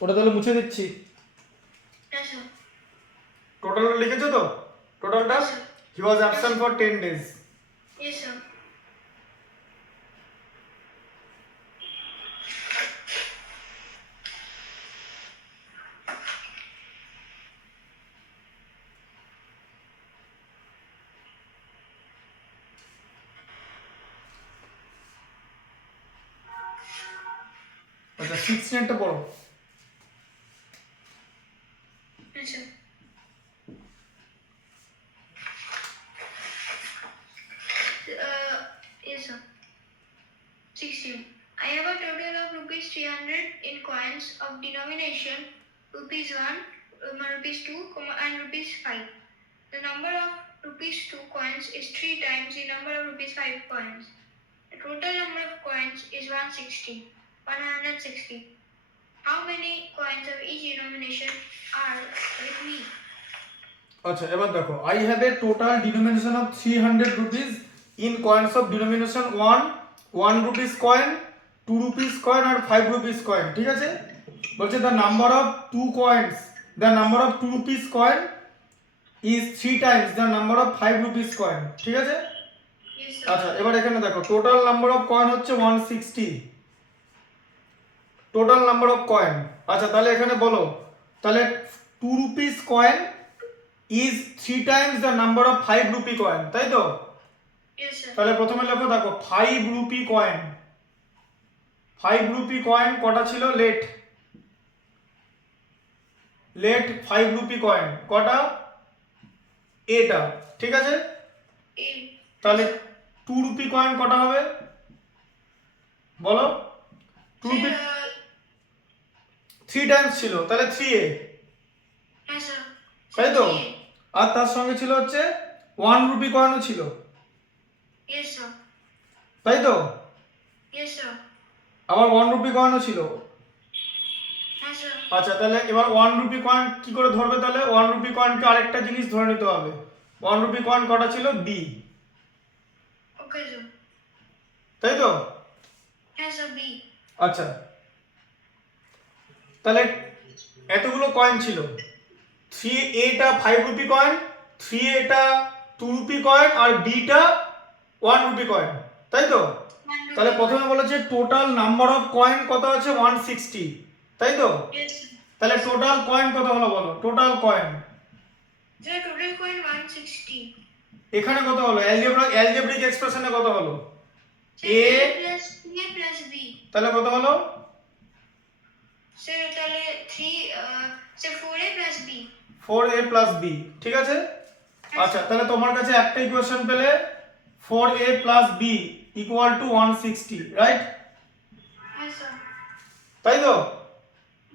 ওটা তাহলে মুছে দিচ্ছি। টোটালটা লিখেছো তো? টোটালটা he was absent for 10 days। Yes, sir. আচ্ছা 16টা পড়ো। Yes, sir. Yes, sir. 16. I have a total of rupees 300 in coins of denomination rupees 1, rupees 2, and rupees 5. The number of rupees 2 coins is 3 times the number of rupees 5 coins. The total number of coins is 160. How many coins of each denomination are with me? আচ্ছা এবার দেখো, I have a total denomination of 300 rupees in coins of denomination 1 rupees coin, 2 rupees coin আর 5 rupees coin. ঠিক আছে, বলছে the number of 2 coins, the number of 2 rupees coin is 3 times the number of 5 rupees coin. ঠিক আছে। Yes, sir. আচ্ছা এবার এখানে দেখো, টোটাল নাম্বার অফ কয়েন হচ্ছে 160, টোটাল নাম্বার অফ কয়েন। আচ্ছা তাহলে এখানে বলো, তাহলে 2 rupees coin is 3 times the number of 5 rupee coin, তাই তো? Yes, sir. তাহলে প্রথমে লেখো, দেখো 5 রুপি কয়েন, 5 রুপি কয়েন কটা ছিল? লেট 5 রুপি কয়েন কটা? এটা। ঠিক আছে, A. তাহলে 2 রুপি কয়েন কটা হবে বলো? 2 Sir, রুপি 3 টাইমস ছিল, তাহলে 3a, yes, sir. তাই তো? 3A. আর তার সঙ্গে ছিল হচ্ছে 1 রুপি কয়েনও ছিল, Yes, sir. তাই তো? Yes, sir. আবার 1 রুপি কয়েনও ছিল। Yes, sir. আচ্ছা তাহলে এবার 1 রুপি কয়েন কি করে ধরবে? তাহলে 1 রুপি কয়েনকে আরেকটা জিনিস ধরে নিতে হবে। 1 রুপি কয়েন কটা ছিল? B, Okay, sir. তাই তো? Yes, sir. B. আচ্ছা তাহলে এতগুলো কয়েন ছিল, 3a টা 5 রুপি কয়েন, 3a টা 2 রুপি কয়েন আর bটা 1 রুপি কয়েন, তাই তো? 1 তাহলে rupee প্রথমে coin. বলেছে টোটাল নাম্বার অফ কয়েন কত আছে? 160, তাই তো? Yes, sir. তাহলে টোটাল কয়েন কত হলো বলো? Total coin Sir, total coin 160. এখানে কত হলো? অ্যালজেব্রিক এক্সপ্রেশনে কত হলো? Sir, a, A plus B. তাহলে কত হলো? Sir, তাহলে 3, sir 4A plus B. 4a plus b। ঠিক আছে। আচ্ছা তাহলে তোমার কাছে একটা ইকুয়েশন পেলে, 4a plus b equal to 160, right? Yes, sir. তাই তো?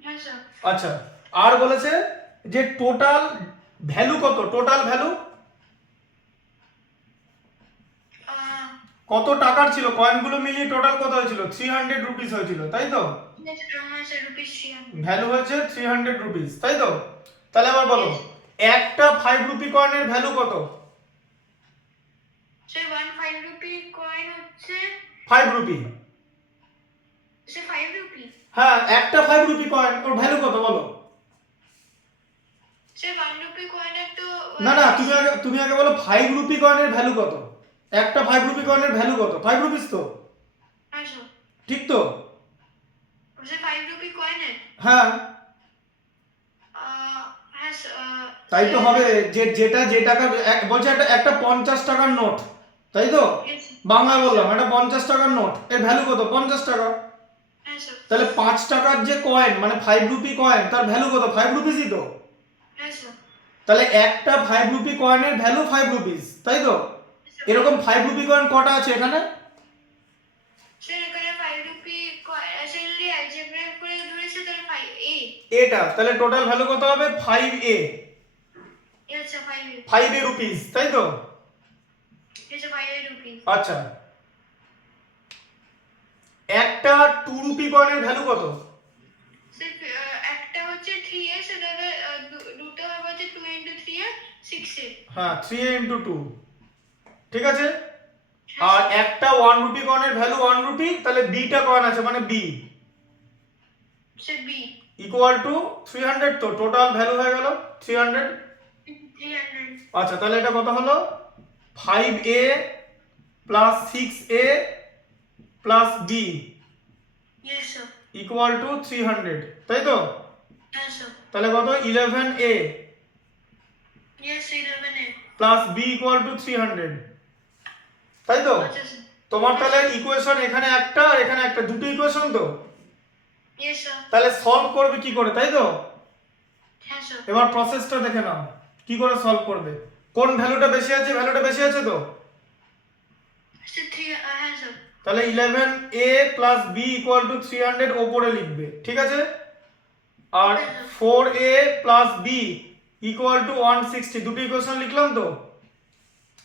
Yes, sir. আচ্ছা আর বলেছে যে টোটাল ভ্যালু কত? টোটাল ভ্যালু কত টাকার ছিল? কয়েনগুলো মিলিয়ে টোটাল কত হয়েছিল? 300 রুপিস হয়েছিল, তাই তো? Yes, sir, rupees 300. ভ্যালু হয়েছে 300 রুপিস, তাই তো? তাহলে আবার বলো, একটা 5 রুপি কয়েনের ভ্যালু কত? Sir, 1 5 rupee coin হচ্ছে 5 রুপি। sir 5 rupee. হ্যাঁ একটা 5 রুপি কয়েন, ওর ভ্যালু কত বলো? Sir, 1 rupee coin এর তো না না, তুমি আগে বলো 5 রুপি কয়েনের ভ্যালু কত? একটা 5 রুপি কয়েনের ভ্যালু কত? 5 রুপিস তো, হ্যাঁ sir. ঠিক তো? Sir, 5 rupee coin এর হ্যাঁ হ্যাঁ sir, তাই তো হবে। যেটা যে টাকা বলছে, একটা 50 টাকার নোট, তাই তো? yes, sir. বাংলায় বললাম, একটা 50 টাকার নোট, এর ভ্যালু কত? 50 টাকা। হ্যাঁ sir. তাহলে 5 টাকার যে কয়েন মানে 5 রুপি কয়েন, তার ভ্যালু কত? 5 রুপিসই তো। হ্যাঁ sir. তাহলে একটা 5 রুপি কয়েনের ভ্যালু 5 রুপিস, তাই তো? এরকম 5 রুপি কয়েন কটা আছে এখানে? Sir, এখানে 5 rupee coin sir যদি algebraic করে ধরেছে তাহলে 5A. এটা তাহলে টোটাল ভ্যালু কত হবে? 5a, Yes sir, 5A. 5a rupees, তাই তো? Yes sir, 5A rupees. আচ্ছা একটা 2 রুপি কয়েনের ভ্যালু কত? Sir, একটা হচ্ছে 3A, সেটাতে দুটো হবে হচ্ছে 2 into 3A, 6A. হ্যাঁ 3a into 2, ঠিক আছে। আর একটা 1 রুপি কয়েনের ভ্যালু 1 রুপি, তাহলে bটা কয়েন আছে মানে b, Sir, B. Equal to 300, তো টোটাল ভ্যালু হয়ে গেল 300। 300. আচ্ছা তাহলে এটা কত হলো 5a plus 6a plus b Yes, sir. Equal to 300, তাই তো? Yes, sir. তাহলে কত 11a Yes, 11A. Plus b equal to 300, তাই তো? আচ্ছা, sir. তোমার তাহলে ইকুয়েশন এখানে একটা আর এখানে একটা, দুটো ইকুয়েশন তো। Yes, sir. তাহলে সলভ করবে কি করে, তাই তো? হ্যাঁ, sir. এবার প্রসেসটা দেখে নাও কি করে সলভ করবে। কোন ভ্যালুটা বেশি আছে, ভ্যালুটা বেশি আছে তো, Sir, 3, হ্যাঁ, sir. তাহলে 11a plus b equal to 300 ওপরে লিখবে, ঠিক আছে? আর 4a plus b equal to 160, দুটো ইকুয়েশন লিখলাম তো।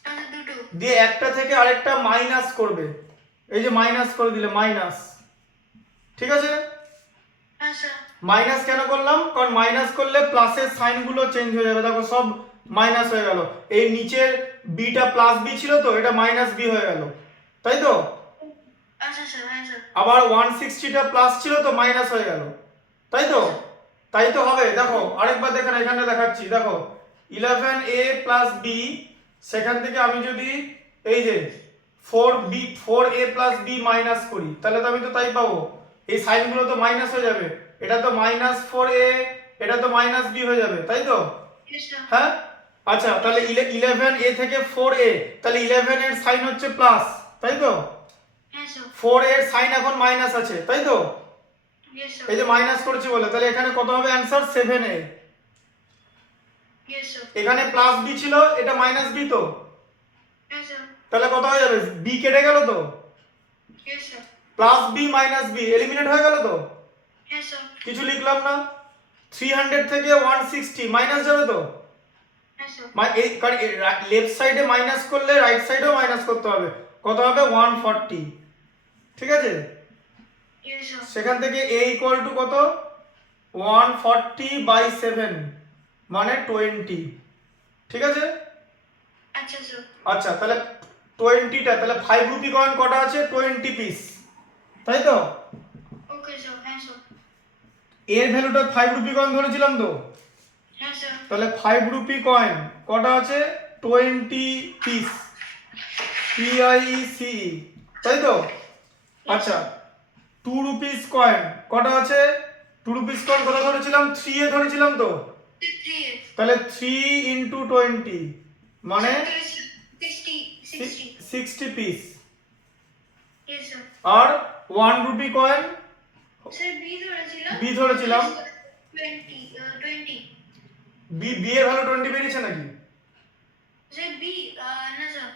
আচ্ছা, দুটো। দিয়ে একটা থেকে আরেকটা মাইনাস করবে, এই যে মাইনাস করে দিলে মাইনাস, ঠিক আছে? হ্যাঁ, sir. মাইনাস কেন করলাম, কারণ মাইনাস করলে প্লাসের সাইনগুলো চেঞ্জ হয়ে যাবে, দেখো সব মাইনাস হয়ে গেল। এই নিচের বিটা প্লাস বি ছিল তো, এটা মাইনাস বি হয়ে গেল, তাই তো? আচ্ছা, sir. হ্যাঁ, sir. আবার 160টা প্লাস ছিল তো মাইনাস হয়ে গেল, তাই তো? তাই তো হবে। দেখো আরেকবার দেখেন, এখানে দেখাচ্ছি, দেখো 11a প্লাস b, সেখান থেকে আমি যদি এই যে 4a প্লাস b মাইনাস করি, তাহলে তো আমি তো তাই পাবো, এই সাইনগুলো তো মাইনাস হয়ে যাবে, এটা তো মাইনাস 4a, এটা তো মাইনাস b হয়ে যাবে, তাই তো? Yes, sir. হ্যাঁ। আচ্ছা তাহলে 11a থেকে 4a, তাহলে 11 এর সাইন হচ্ছে প্লাস, তাই তো? হ্যাঁ, sir. 4 এর সাইন এখন মাইনাস আছে, তাই তো? Yes, sir. এই যে মাইনাস করেছি বলে, তাহলে এখানে কত হবে অ্যানসার 7a। Yes, sir. এখানে প্লাস বি ছিল, এটা মাইনাস বি তো, হ্যাঁ, sir. তাহলে কত হয়ে যাবে, বি কেটে গেল তো, Yes, sir. Plus B minus B eliminate হয়ে গেল তো, হ্যাঁ, sir. কিছু লিখলাম না। 300 থেকে 160 মাইনাস যাবে তো, হ্যাঁ, sir. এই কারণ লেফট সাইডে মাইনাস করলে রাইট সাইডেও মাইনাস করতে হবে, কত হবে 140, ঠিক আছে? Yes, sir. সেখান থেকে a ইকুয়াল টু কত 140/7 মানে 20, ঠিক আছে? আচ্ছা, sir. আচ্ছা তাহলে 20টা, তাহলে 5 রুপি কয়েন কটা আছে, 20 পিস, তাই তো? Okay, sir. হ্যাঁ, sir. এর ভ্যালুটা 5 রুপি কয়েন ধরেছিলাম তো, হ্যাঁ, sir. তাহলে 5 রুপি কয়েন কটা আছে, 20 পিস, PIECE, তাই তো? আচ্ছা 2 রুপিস কয়েন কটা আছে, 2 রুপিস কয়েন কত ধরেছিলাম, 3 এ ধরেছিলাম তো, 3, তাহলে 3 ইন্টু 20 মানে 60. 60 পিস। Yes, sir. আর 1 রুপি কয়েন Sir, B ধরেছিলাম। B ধরেছিলাম। 20. বি এর ভ্যালু 20 বেরিয়েছে নাকি? Sir, B, না, sir.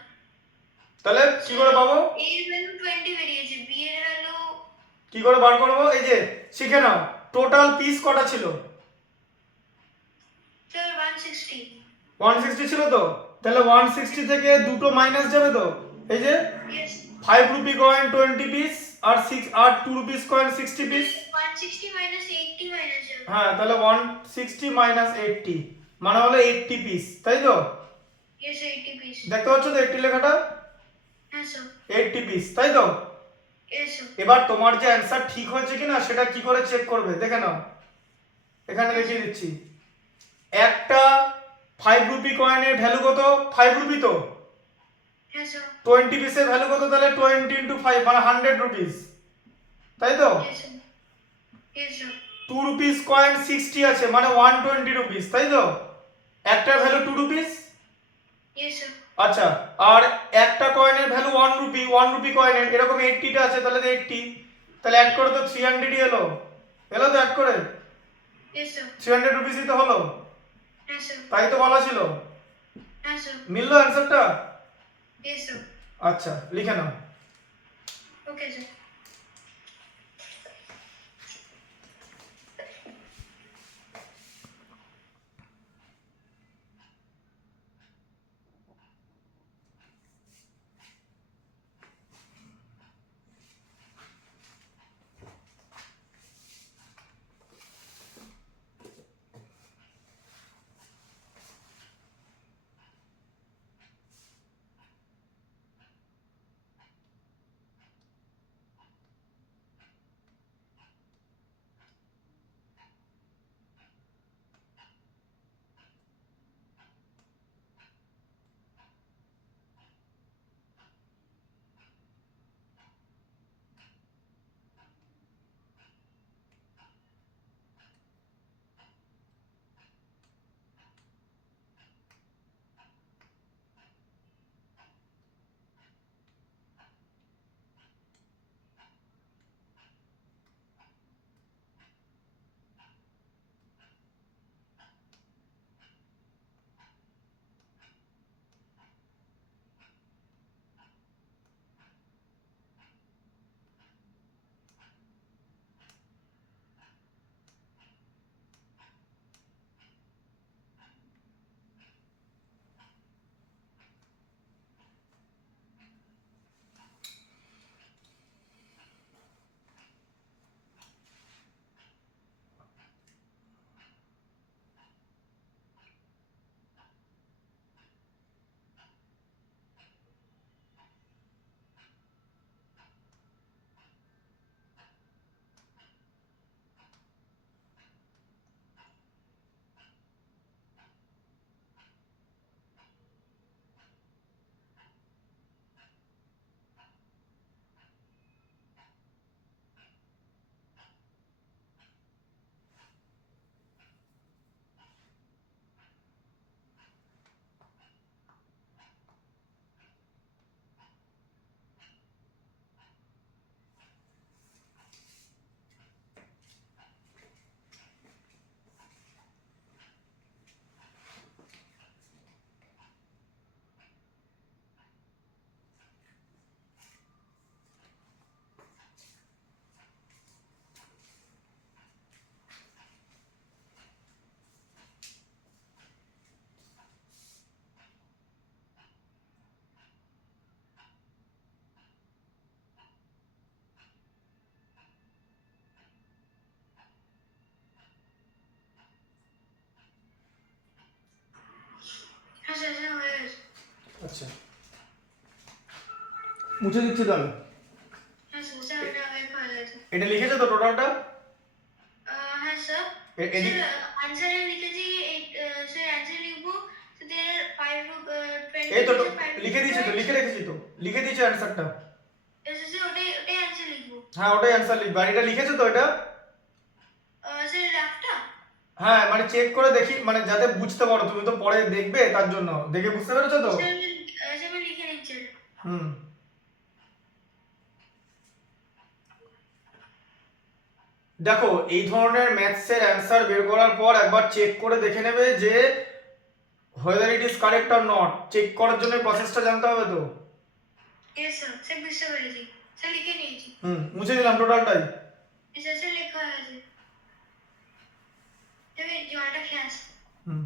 তাহলে কি করে পাবো, A এর ভ্যালু 20 বেরিয়েছে, B এর ভ্যালু কি করে বার করবো, এই যে শিখে নাও টোটাল পিস কটা ছিল, sir 160. 160 ছিল তো, তাহলে 160 থেকে দুটো মাইনাস যাবে তো, এই যে Yes. 5 রুপি কয়েন 20 পিস আর 2 rupees coin 60 piece, 160 minus 80 minus যাবে। হ্যাঁ তাহলে 160 মাইনাস 80 মানে হলো 80 পিস, তাই তো? Yes, 80 piece. দেখতে পাচ্ছ তো 80 লেখাটা, হ্যাঁ, sir. 80 পিস, তাই তো? Yes, sir. এবার তোমার যে অ্যানসার ঠিক হয়েছে কিনা সেটা কি করে চেক করবে দেখে নাও, এখানে দেখিয়ে দিচ্ছি। একটা 5 রুপি কয়েনের ভ্যালু কত, 5 রুপি তো, হ্যাঁ, sir. 20 পিসের ভ্যালু কত, তাহলে 20 ইন্টু 5 মানে 100 রুপিস, তাই তো? Yes, sir. Yes, sir. 2 rupees coin 60 আছে মানে 120 রুপিস, তাই তো? একটার ভ্যালু 2 রুপিস। Yes, sir. আচ্ছা আর একটা কয়েনের ভ্যালু 1 রুপি, 1 রুপি কয়েনের এরকম 80টা আছে, তাহলে তো 80, তাহলে অ্যাড করে তো 300 এলো, এলো তো অ্যাড করে Yes, sir. 300 রুপিসই তো হলো, হ্যাঁ, sir. তাই তো বলা ছিল, হ্যাঁ, sir. মিললো অ্যানসারটা? Yes, sir. আচ্ছা লিখে নাও। Okay, sir. আসছে, মুছে দিচ্ছি তাহলে। হ্যাঁ স্যার, স্যার এটা আগে হয়ে গেছে। এটা লিখেছো তো টোটালটা? হ্যাঁ স্যার, এদিক স্যার আনসারে লিখেছি স্যার অ্যান্সার লিখবো স্যার 5 এই তো 20 লিখে দিয়েছি তো, লিখে রেখেছি তো, লিখে দিয়েছি অ্যান্সারটা। স্যার ওটাই অ্যান্সার লিখবো। হ্যাঁ ওটাই অ্যান্সার লিখবা। আর এটা লিখেছো তো এটা? স্যার রাফটা হ্যাঁ মানে চেক করে দেখি, মানে যাতে বুঝতে পারো, তুমি তো পরে দেখবে, তার জন্য দেখে বুঝতে পেরেছো তো? স্যার আমি লিখে নিচ্ছি। হুম। দেখো এই ধরনের ম্যাথসের অ্যান্সার বের করার পর একবার চেক করে দেখে নেবে যে whether it is correct or not। Check করার জন্য প্রসেসটা জানতে হবে তো। ইয়েস স্যার, স্যার বুঝতে পেরেছি, স্যার লিখে নিয়েছি। মুছে দিলাম টোটালটাই। স্যার স্যার লেখা হয়ে গেছে। তবে জলটা খেয়ে আসি। হুম।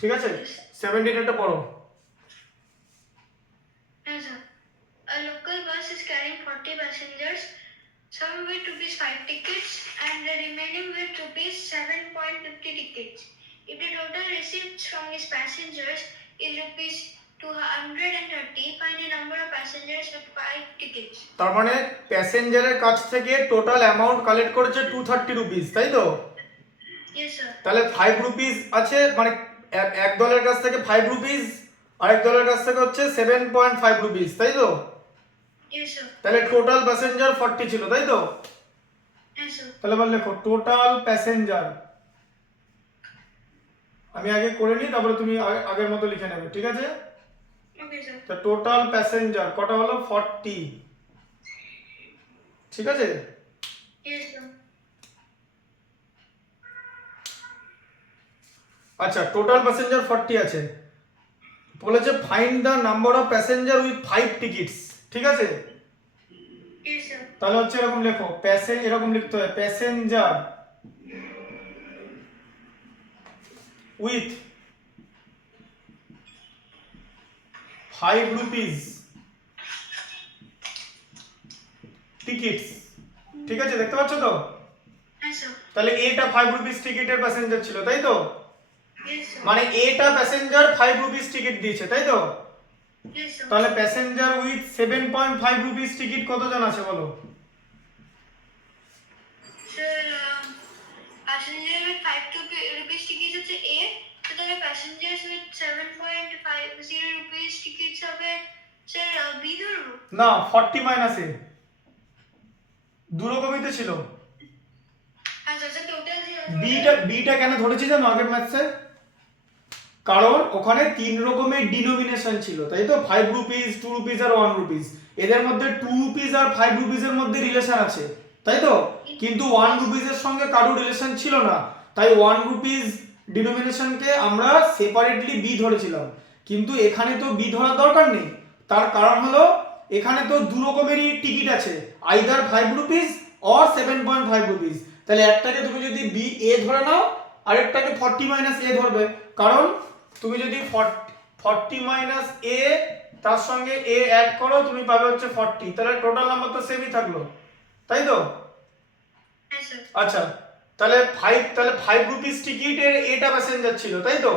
ঠিক আছে, 17 পড়ো। Yes, sir. A local bus is carrying 40 passengers, some with rupees 5 tickets and the remaining with rupees 7.50 tickets. If the total receipts from these passengers is rupees 230, find the number of passengers with 5 tickets. তার মানে প্যাসেঞ্জারের কাছ থেকে total amount collect করেছে 230 rupees, তাই তো? Yes, sir. তাহলে 5 rupees আছে, মানে এক দলের কাছ থেকে 5 রুপিস, আরেক দলের কাছ থেকে হচ্ছে 7.5 রুপিস, তাই তো? Yes, sir. তাহলে টোটাল প্যাসেঞ্জার 40 ছিল, তাই তো? Yes, sir. তাহলে বল লেখো টোটাল প্যাসেঞ্জার। আমি আগে করে নিই, তারপরে তুমি আগের মতো লিখে নেবে, ঠিক আছে? Okay, sir. তো টোটাল প্যাসেঞ্জার কটা হলো? 40, ঠিক আছে? Yes, sir. আচ্ছা টোটাল প্যাসেঞ্জার 40 আছে, বলেছে find the number of passenger with 5 tickets, ঠিক আছে? Yes, sir. তাহলে হচ্ছে এরকম লেখো, এরকম লিখতে হয় প্যাসেঞ্জার উইথ 5 রুপিস টিকিটস, ঠিক আছে? দেখতে পাচ্ছ তো? Yes, sir. তাহলে এটা 5 রুপিস টিকিটের প্যাসেঞ্জার ছিল, তাই তো? Yes, sir. মানে এটা প্যাসেঞ্জার 5 রুপিস টিকিট দিয়েছে, তাই তো? Yes, sir. তাহলে প্যাসেঞ্জার উইথ 7.5 রুপিস টিকিট কতজন আছে বলো? Sir, passenger with 5 rupees tickets আছে A. So তাহলে passengers with 7.50 rupees tickets হবে sir B ধরবো? না, 40 মাইনাস এ, দু রকমই তো ছিল। আচ্ছা স্যার টোটাল বিটা কেন ধরেছি জানো আগের ম্যাথসে? কারণ ওখানে 3 রকমের ডিনোমিনেশন ছিল, তাই তো? 5 রুপিস, 2 রুপিস আর 1 রুপিস। এদের মধ্যে 2 রুপিস আর 5 রুপিসের মধ্যে রিলেশন আছে, তাই তো? কিন্তু 1 রুপিসের সঙ্গে কারো রিলেশন ছিল না, তাই 1 রুপিস ডিনোমিনেশনকে আমরা সেপারেটলি বি ধরেছিলাম। কিন্তু এখানে তো বি ধরার দরকার নেই, তার কারণ হলো এখানে তো দু রকমেরই টিকিট আছে, আইদার 5 রুপিস অর 7.5 রুপিস। তাহলে একটাকে তুমি যদি বি এ ধরে নাও, আরেকটাকে 40 মাইনাস এ ধরবে, কারণ তুমি যদি 40 মাইনাস এ তার সঙ্গে এ অ্যাড করো, তুমি পাবে হচ্ছে 40, তাহলে টোটাল নাম্বার তো সেমই থাকলো, তাই তো? হ্যাঁ স্যার। আচ্ছা, তাহলে 5 রুপিস টিকিটের এটা প্যাসেঞ্জার ছিল, তাই তো?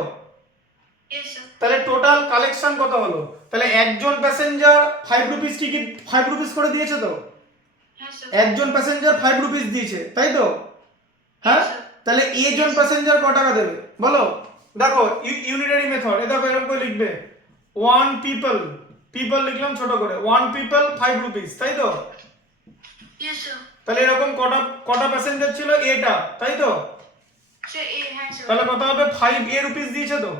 Yes sir. তাহলে টোটাল কালেকশন কত হলো? তাহলে একজন প্যাসেঞ্জার 5 রুপিস টিকিট 5 রুপিস করে দিয়েছে তো? হ্যাঁ স্যার। একজন প্যাসেঞ্জার 5 রুপিস দিয়েছে, তাই তো? হ্যাঁ, Yes, sir. তাহলে এ জন প্যাসেঞ্জার ক টাকা দেবে বলো? দেখো ইউনিটারি মেথড, দেখো এরকম করে লিখবে, ওয়ান পিপল লিখলাম ছোট করে, ওয়ান পিপল 5 রুপিস, তাই তো? Yes, sir. তাহলে এরকম কটা কটা প্যাসেঞ্জার ছিল এটা, তাই তো? Sir, A, হ্যাঁ স্যার। তাহলে কত হবে? 5 এ রুপিস দিয়েছে তো,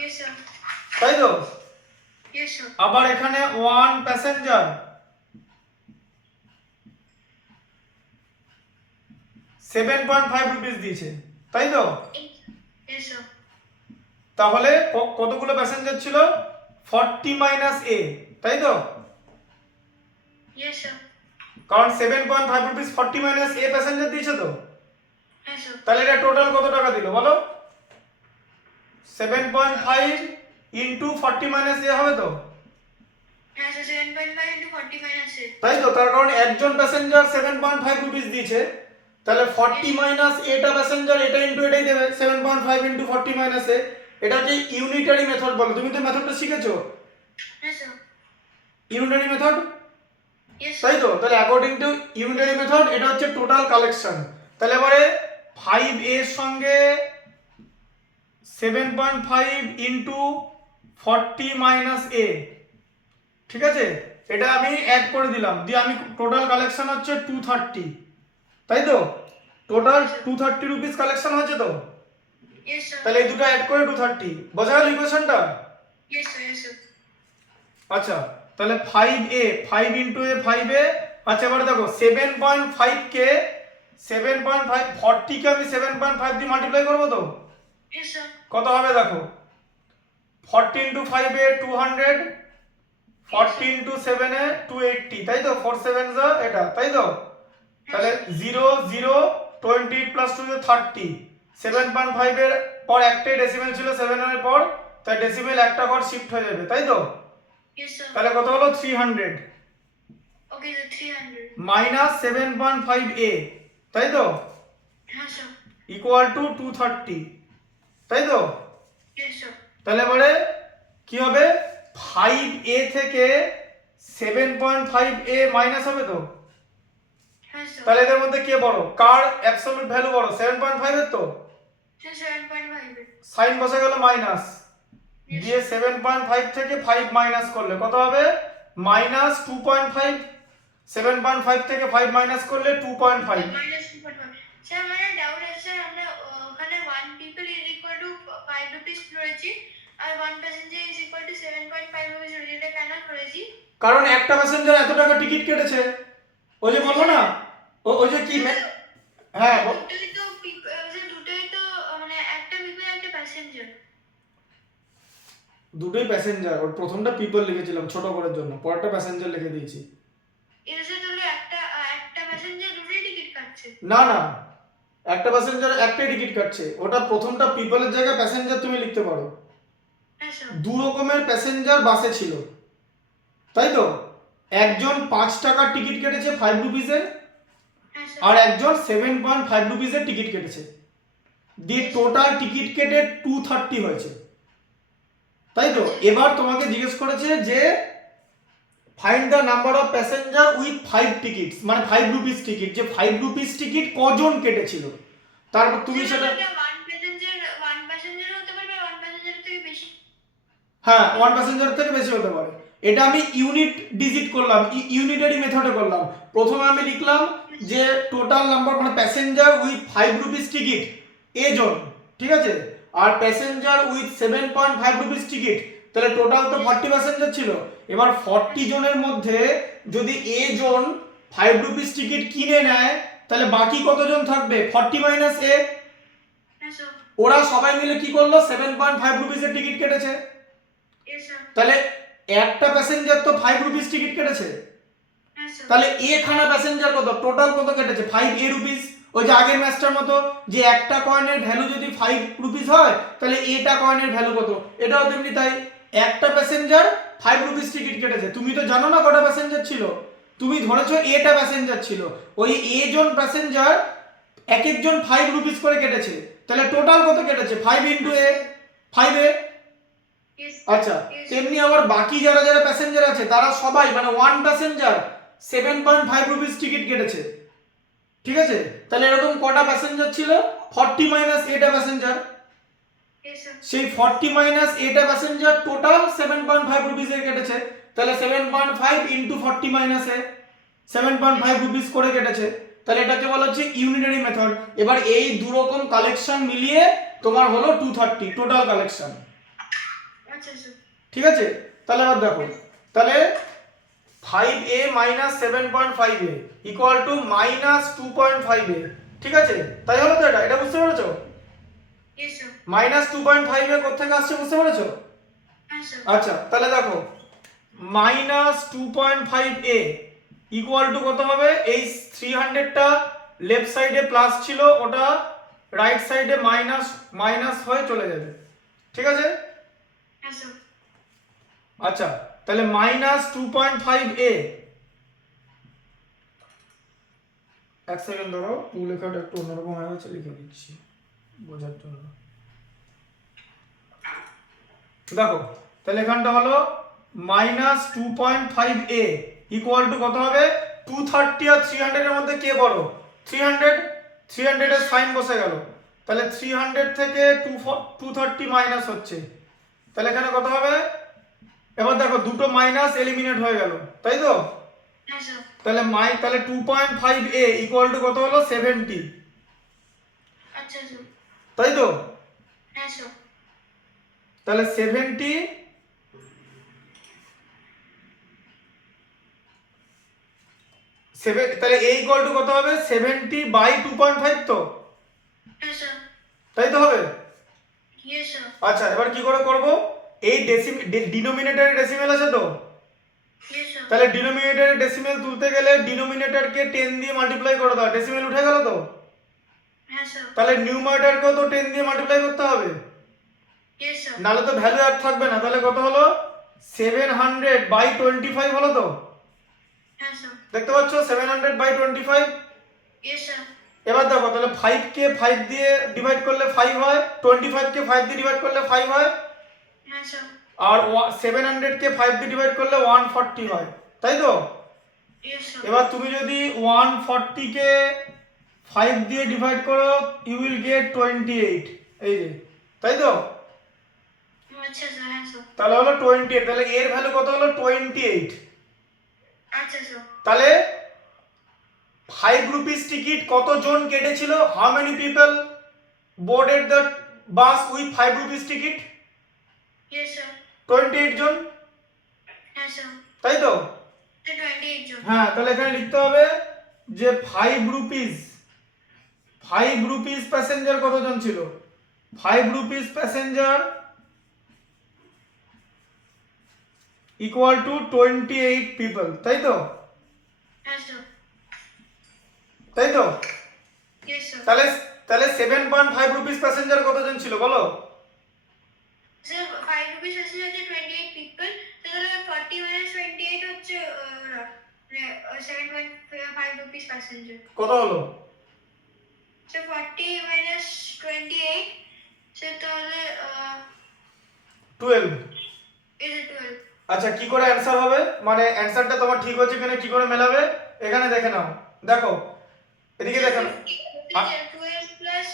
Yes, sir. তাই তো? Yes, sir. আবার এখানে ওয়ান প্যাসেঞ্জার 7.5 রুপিস দিয়েছে, তাই তো? Yes, sir. তাহলে কতগুলো প্যাসেঞ্জার ছিল? 40 মাইনাস এ, তাই তো? Yes, sir. কারণ 7.5 রুপিস 40 মাইনাস এ প্যাসেঞ্জার দিয়েছে তো, হ্যাঁ স্যার। তাহলে এটা টোটাল কত টাকা দিল বলো? 7.5 ইনটু 40 মাইনাস এ হবে তো, হ্যাঁ স্যার, 7.5 into 40 minus 8. তাই তো? তার কারণ একজন প্যাসেঞ্জার 7.5 রুপিস দিয়েছে, তাহলে 40 মাইনাস এটা প্যাসেঞ্জার, এটা ইনটু এটাই দেবে, 7.5 ইনটু 40 মাইনাস এ। এটাকে ইউনিটারি মেথড বলে, তুমি তো মেথডটা শিখেছো, হ্যাঁ স্যার। ইউনিটারি মেথড, Yes, তাই sir. তো? তাহলে অ্যাকর্ডিং টু ইউনিটারি মেথড এটা হচ্ছে টোটাল কালেকশন। তাহলে এবারে 5 এর সঙ্গে 7.5 ইনটু 40 মাইনাস এ, ঠিক আছে? এটা আমি অ্যাড করে দিলাম, দিয়ে আমি টোটাল কালেকশন হচ্ছে 230, তাই তো? টোটাল 230 রুপিস কালেকশন হয়েছে তো? Yes, sir. তাহলে এই দুটো অ্যাড করে 230, বোঝা গেল ইকুয়েশনটা? Yes, sir. Yes, sir. আচ্ছা, তাহলে 5 ইনটু এ 5 এ। আচ্ছা, এবারে দেখো 7.5 কে 7.5 40 কে আমি 7.5 দিয়ে মাল্টিপ্লাই করবো তো Yes, sir. কত হবে? দেখো 40 ইনটু 5 এ 200, 40 ইনটু 7 এ 280, তাই তো? 4 7 যা এটা, তাই তো? তাহলে 0 0 20 প্লাস 2 30, 7.5 এর পর একটাই ডেসিমেল ছিল 7 এর পর, তাই ডেসিমেল একটা ঘর শিফট হয়ে যাবে, তাই তো? Yes, sir. তাহলে কত হলো? 300 Okay, sir. 300. মাইনাস 7.5 এ, তাই তো? হ্যাঁ স্যার। ইকুয়াল টু 230, তাই তো? Yes, sir. তাহলে এবারে কি হবে? 5 এ থেকে 7.5 এ মাইনাস হবে তো, হ্যাঁ স্যার। তাহলে এদের মধ্যে কে বড়? কার অ্যাবসলিউট ভ্যালু বড়? 7.5 এর তো? স্যার 7.5 এর। সাইন বসে গেল মাইনাস, দিয়ে 7.5 থেকে 5 মাইনাস করলে কত হবে? মাইনাস 2.5, 7.5 থেকে 5 মাইনাস করলে 2.5। Minus 2.5. স্যার আমার ডাউট আছে স্যার, আমরা ওখানে 1 people is equal to 5 rupees রয়েছে আর 1 passenger is equal to 7.5 rupees রয়েছে, এটা কেন করেছি? কারণ একটা প্যাসেঞ্জার এত টাকা টিকিট কেটেছে, ওই যে বললো না, ওই যে কি হ্যাঁ দুটোই তো স্যার, দুটোই তো মানে একটা people একটা প্যাসেঞ্জার। দুটোই প্যাসেঞ্জার, ওর প্রথমটা পিপল লিখেছিলাম ছোট করার জন্য, পরেরটা প্যাসেঞ্জার লিখে দিয়েছি। এটা স্যার তাহলে একটা প্যাসেঞ্জার দুটোই টিকিট কাটছে। না না, একটা প্যাসেঞ্জার একটাই টিকিট কাটছে, ওটা প্রথমটা পিপলের জায়গায় প্যাসেঞ্জার তুমি লিখতে পারো। হ্যাঁ স্যার। দু রকমের প্যাসেঞ্জার বাসে ছিল, তাই তো? একজন 5 টাকার টিকিট কেটেছে 5 রুপিসের, হ্যাঁ স্যার। আর একজন 7.5 রুপিসের টিকিট কেটেছে, দিয়ে টোটাল টিকিট কেটে 230 হয়েছে, তাই তো? এবার তোমাকে জিজ্ঞেস করেছে যে find the number of passenger with 5 tickets, মানে 5 রুপিস টিকিট, যে 5 রুপিস টিকিট কজন কেটেছিল, তারপর তুমি সেটা, ওয়ান প্যাসেঞ্জার হতে পারবে, ওয়ান প্যাসেঞ্জার থেকে বেশি। হ্যাঁ 1 প্যাসেঞ্জার থেকে বেশি হতে পারে। এটা আমি ইউনিট ডিজিট করলাম, ইউনিটারি মেথডে করলাম। প্রথমে আমি লিখলাম যে টোটাল নাম্বার মানে প্যাসেঞ্জার উইথ 5 রুপিস টিকিট এ জন, ঠিক আছে? আর প্যাসেঞ্জার উইথ 7.5 রুপিস টিকিট, তাহলে টোটাল তো 40 প্যাসেঞ্জার ছিল। এবার 40 জনের মধ্যে যদি এ জন 5 রুপিস টিকিট কিনে নেয়, তাহলে বাকি কতজন থাকবে? 40 মাইনাস এ। হ্যাঁ স্যার। ওরা সবাই মিলে কি করলো? 7.5 রুপিসের টিকিট কেটেছে, ইয়েস স্যার। তাহলে একটা প্যাসেঞ্জার তো 5 রুপিস টিকিট কেটেছে, হ্যাঁ স্যার। তাহলে এ খানা প্যাসেঞ্জার কত? টোটাল কত কেটেছে? 5 এ রুপিস। ওই যে আগের ম্যাচটার মতো, যে একটা কয়েনের ভ্যালু যদি 5 রুপিস হয়, তাহলে এটা কয়েনের ভ্যালু কত? এটাও তেমনি তাই, একটা প্যাসেঞ্জার 5 রুপিস টিকিট কেটেছে। তুমি তো জানো না কটা প্যাসেঞ্জার ছিল, তুমি ধরেছো এটা প্যাসেঞ্জার ছিল, ওই এ জন প্যাসেঞ্জার এক একজন 5 রুপিস করে কেটেছে, তাহলে টোটাল কত কেটেছে? 5 ইন্টু এ, 5 এ। Yes. আচ্ছা, Yes. তেমনি আবার বাকি যারা যারা প্যাসেঞ্জার আছে তারা সবাই মানে ওয়ান প্যাসেঞ্জার 7.5 রুপিস টিকিট কেটেছে, ঠিক আছে? তাহলে এরকম কটা প্যাসেঞ্জার ছিল? 40 মাইনাস এটা প্যাসেঞ্জার, Yes, sir. সেই 40 মাইনাস এটা প্যাসেঞ্জার টোটাল 7.5 রুপিস এর কেটেছে, তাহলে 7.5 ইনটু 40 মাইনাস এ 7.5 রুপিস করে কেটেছে, তাহলে এটাকে বলা হচ্ছে ইউনিটারি মেথড। এবার এই দু রকম কালেকশন মিলিয়ে তোমার হলো 230 টোটাল কালেকশন, আচ্ছা স্যার। ঠিক আছে? তাহলে আবার দেখো, তাহলে 5a minus 7.5a equal to minus 2.5a, ঠিক আছে? তাই হলো তো? এটা বুঝতে পেরেছো? Yes, sir. মাইনাস 2.5a কোথা থেকে আসছে বুঝতে পেরেছো? হ্যাঁ স্যার। আচ্ছা, তাহলে দেখো মাইনাস 2.5a ইকুয়াল টু কত হবে? এই 300টা লেফট সাইডে প্লাস ছিল, ওটা রাইট সাইডে মাইনাস মাইনাস হয়ে চলে যাবে, ঠিক আছে? হ্যাঁ স্যার। আচ্ছা, তাহলে মাইনাস 2.5a, এক সেকেন্ড ধরো, লেখাটা একটু অন্যরকম হয়ে গেছে, লিখে দিচ্ছি বোঝার জন্য। দেখো, তাহলে এখানটা হলো মাইনাস 2.5a ইকুয়াল টু কত হবে? 230 আর 300 এর মধ্যে কে বড়? 300, 300 এর সাইন বসে গেল, তাহলে 300 থেকে 230 মাইনাস হচ্ছে, তাহলে এখানে কত হবে? এবার দেখো দুটো মাইনাস এলিমিনেট হয়ে গেল, তাই তো? হ্যাঁ স্যার। তাহলে 2.5a ইকুয়াল টু কত হলো? 70, আচ্ছা স্যার। তাই তো? হ্যাঁ স্যার। তাহলে 70 তাহলে a ইকুয়াল টু কত হবে? 70 বাই 2.5 তো, হ্যাঁ স্যার। তাই তো হবে? Yes, sir. আচ্ছা, এবার কি করে করব? এই ডিনোমিনেটরে ডেসিমেল আছে তো, Yes, sir. তাহলে ডিনোমিনেটরে ডেসিমেল তুলতে গেলে ডিনোমিনেটরকে 10 দিয়ে মাল্টিপ্লাই করে দাও, ডেসিমেল উঠে গেল তো, হ্যাঁ স্যার। তাহলে নিউমারেটরকেও তো 10 দিয়ে মাল্টিপ্লাই করতে হবে, Yes, sir. নাহলে তো ভ্যালু আর থাকবে না। তাহলে কত হলো? 700 বাই 25 হলো তো, হ্যাঁ স্যার। দেখতে পাচ্ছ 700 বাই 25। Yes, sir. এবার দেখো, তাহলে 5 কে 5 দিয়ে ডিভাইড করলে 5 হয়, 25 কে 5 দিয়ে ডিভাইড করলে 5 হয়, হ্যাঁ স্যার। আর 700 কে 5 দিয়ে ডিভাইড করলে 140 হয়, তাই তো? Yes, sir. এবার তুমি যদি 140 কে 5 দিয়ে ডিভাইড করো, ইউ উইল গেট 28, এই যে, তাই তো? আচ্ছা স্যার। হ্যাঁ স্যার। তাহলে হলো 28, তাহলে এর ভ্যালু কত হলো? 28। আচ্ছা স্যার। তাহলে 5 রুপিস টিকিট কতজন কেটেছিল? How many people boarded the bus with 5 rupees ticket? Yes, sir. 28 জন, হ্যাঁ স্যার। তাই তো? 28 জন। হ্যাঁ, তাহলে এখানে লিখতে হবে যে 5 রুপিস প্যাসেঞ্জার কতজন ছিল? 5 rupees passenger equal to 28 people, তাই তো? হ্যাঁ স্যার। তাই তো? Yes, sir. তাহলে 7.5 রুপিস প্যাসেঞ্জার কতজন ছিল বলো? Sir, 5 rupees আছে 28 people. তাহলে 40 minus 28 হচ্ছে 7.5 rupees passenger. কত হলো? So 40 minus 28. So তাহলে 12। is it 12? আচ্ছা, কি করে অ্যানসার হবে? মানে অ্যানসারটা তোমার ঠিক হচ্ছে কিনা কি করে মেলাবে? এখানে দেখে নাও, দেখো এদিকে দেখো। 12 plus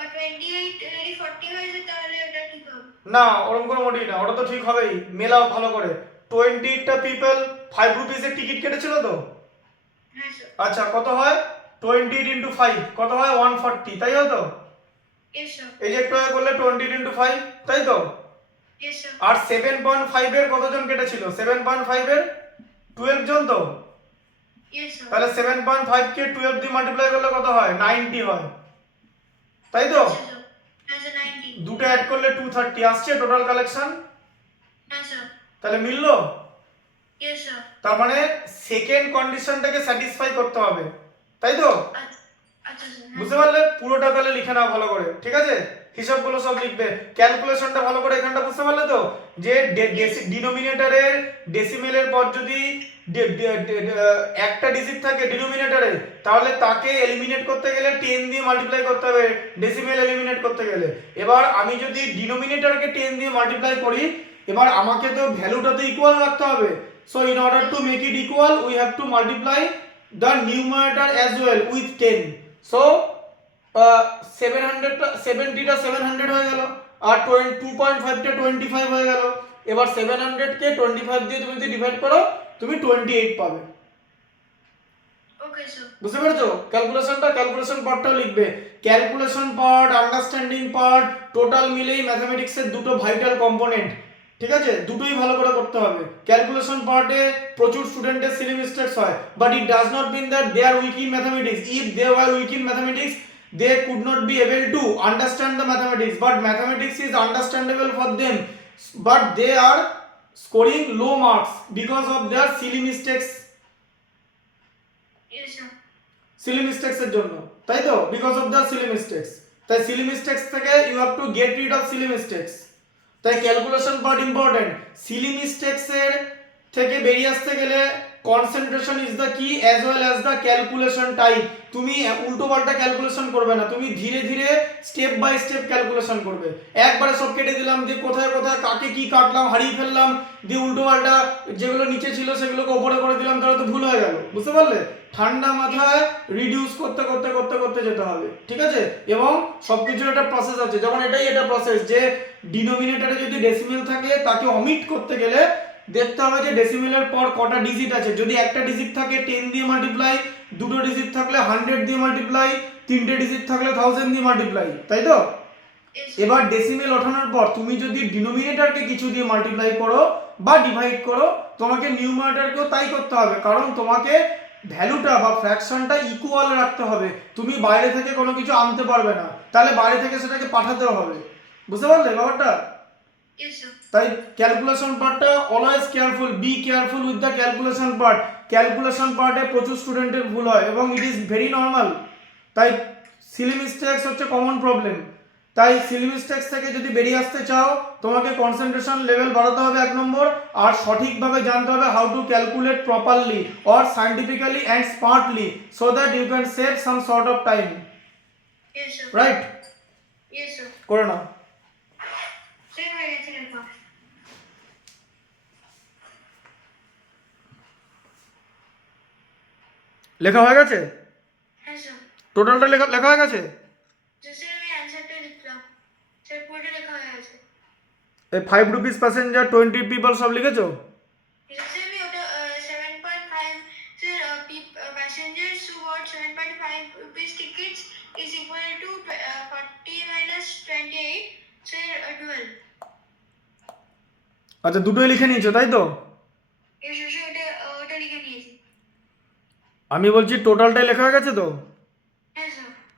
28 যদি 40 হয় তাহলে এটা ঠিক হবে। না, ওরকম কোনো মোটেই না, ওটা তো ঠিক হবেই, মেলাও ভালো করে। 20টা পিপল 5 রুপিসের টিকিট কেটেছিল তো, হ্যাঁ স্যার। আচ্ছা কত হয়? 20 ইন্টু 5 কত হয়? 140, তাই তো? Yes, sir. এই যে একটু আগে করলে 20 ইন্টু 5, তাই তো? Yes, sir. আর 7.5 এর কতজন কেটেছিল? 7.5 এর 12 জন তো, Yes, sir. তাহলে 7.5 কে 12 দিয়ে মাল্টিপ্লাই করলে কত হয়? 90 হয়, তাই তো? আচ্ছা স্যার। হ্যাঁ স্যার 90. দুটো অ্যাড করলে 230 আসছে টোটাল কালেকশন, হ্যাঁ স্যার। তাহলে মিললো? Yes, sir. তার মানে সেকেন্ড কন্ডিশনটাকে স্যাটিসফাই করতে হবে, তাই তো? আচ্ছা স্যার। বুঝতে পারলে? পুরোটা তাহলে লিখে নাও ভালো করে, ঠিক আছে? হিসাবগুলো সব লিখবে। ক্যালকুলেশনটা ভালো করে এখানটা বুঝতে পারলে তো, যে ডিনোমিনেটরের ডেসিমেলের পর যদি একটা ডিজিট থাকে ডিনোমিনেটরে, তাহলে তাকে এলিমিনেট করতে গেলে 10 দিয়ে মাল্টিপ্লাই করতে হবে ডেসিমেল এলিমিনেট করতে গেলে। এবার আমি যদি ডিনোমিনেটরকে 10 দিয়ে মাল্টিপ্লাই করি, এবার আমাকে তো ভ্যালুটা তো ইকুয়াল রাখতে হবে। So in order to make it equal we have to multiply the numerator as well with 10। So 70 টা 700 হয়ে গেল, আর 2.5 টা 25 হয়ে গেল। এবার 700 কে 25 দিয়ে তুমি যদি ডিভাইড করো, তুমি 28 পাবে। Okay, sir. বুঝতে পেরেছো? ক্যালকুলেশন পার্টটাও লিখবে। Calculation part, understanding part, total মিলেই ম্যাথমেটিক্সের দুটো ভাইটাল কম্পোনেন্ট। ঠিক আছে, দুটোই ভালো করে করতে হবে। ক্যালকুলেশন পার্টে প্রচুর স্টুডেন্টের সিলি মিস্টেকস হয়, but it does not mean that they are weak in mathematics. If they were weak in mathematics, they could not be able to understand the mathematics, but mathematics is understandable for them, but they are scoring low marks because of their silly mistakes, Yes, sir. silly mistakes এর জন্য, তাই তো? because of the silly mistakes, তাই silly mistakes থেকে you have to get rid of silly mistakes। তাই calculation part important. silly mistakes এর থেকে বেরিয়ে আসতে গেলে কনসেন্ট্রেশন ইজ দ্য কি as well as the calculation type. তুমি উল্টো পাল্টা ক্যালকুলেশন করবে না, তুমি ধীরে ধীরে স্টেপ বাই স্টেপ ক্যালকুলেশন করবে। একবারে সব কেটে দিলাম, দিয়ে কোথায় কোথায় কাকে কি কাটলাম হারিয়ে ফেললাম, দিয়ে উল্টো পাল্টা যেগুলো নিচে ছিল সেগুলোকে উপরে করে দিলাম, তাহলে তো ভুল হয়ে গেল। বুঝতে পারলে? ঠান্ডা মাথায় রিডিউস করতে করতে করতে করতে যেতে হবে, ঠিক আছে? এবং সবকিছুর একটা প্রসেস আছে, যেমন এটাই এটা প্রসেস যে ডিনোমিনেটরে যদি ডেসিমেল থাকে তাকে অমিট করতে গেলে দেখতে হবে যে ডেসিমেলের পর কটা ডিজিট আছে। যদি একটা ডিজিট থাকে 10 দিয়ে মাল্টিপ্লাই, দুটো ডিজিট থাকলে 100 দিয়ে মাল্টিপ্লাই, তিনটে ডিজিট থাকলে 1000 দিয়ে মাল্টিপ্লাই, তাই তো? Yes, sir. এবার ডেসিমেল ওঠানোর পর তুমি যদি ডিনোমিনেটরকে কিছু দিয়ে মাল্টিপ্লাই করো বা ডিভাইড করো, তোমাকে নিউমারেটরকেও তাই করতে হবে, কারণ তোমাকে ভ্যালুটা বা ফ্র্যাকশনটা ইকুয়াল রাখতে হবে। তুমি বাইরে থেকে কোনো কিছু আনতে পারবে না, তাহলে বাইরে থেকে সেটাকে পাঠাতেও হবে। বুঝতে পারলে ব্যাপারটা? Yes, sir. তাই ক্যালকুলেশন পার্টটা always careful, be careful with the calculation part. Calculation পার্টে প্রচুর স্টুডেন্টের ভুল হয় এবং ইট ইজ ভেরি নর্মাল। তাই সিলি মিস্টেক্স হচ্ছে কমন প্রবলেম। তাই সিলি মিস্টেক্স থেকে যদি বেরিয়ে আসতে চাও, তোমাকে কনসেন্ট্রেশন লেভেল বাড়াতে হবে 1 নম্বর, আর সঠিকভাবে জানতে হবে how to calculate properly or scientifically and smartly, so that you can save some sort of time. Yes, sir. Right? Yes, sir. করে নাও। Sir, হয়ে গেছে লেখা। লেখা হয়ে গেছে? হ্যাঁ, স্যার। টোটালটা লেখা লেখা হয়ে গেছে? স্যার, আমি অ্যান্সারটা লিখলাম। স্যার, পুরোটা লেখা হয়ে গেছে। এই 5 রুপিস প্যাসেঞ্জার 20 পিপল সব লিখেছো? স্যার, আমি ওটা 7.5 sir passengers who bought 7.5 rupees tickets is equal to 40 minus 28 sir 12। আচ্ছা, দুটোই লিখে নিয়েছো তাই তো? স্যার, ওটা লিখে নিয়েছি। আমি বলছি টোটালটাই লেখা হয়ে গেছে তো?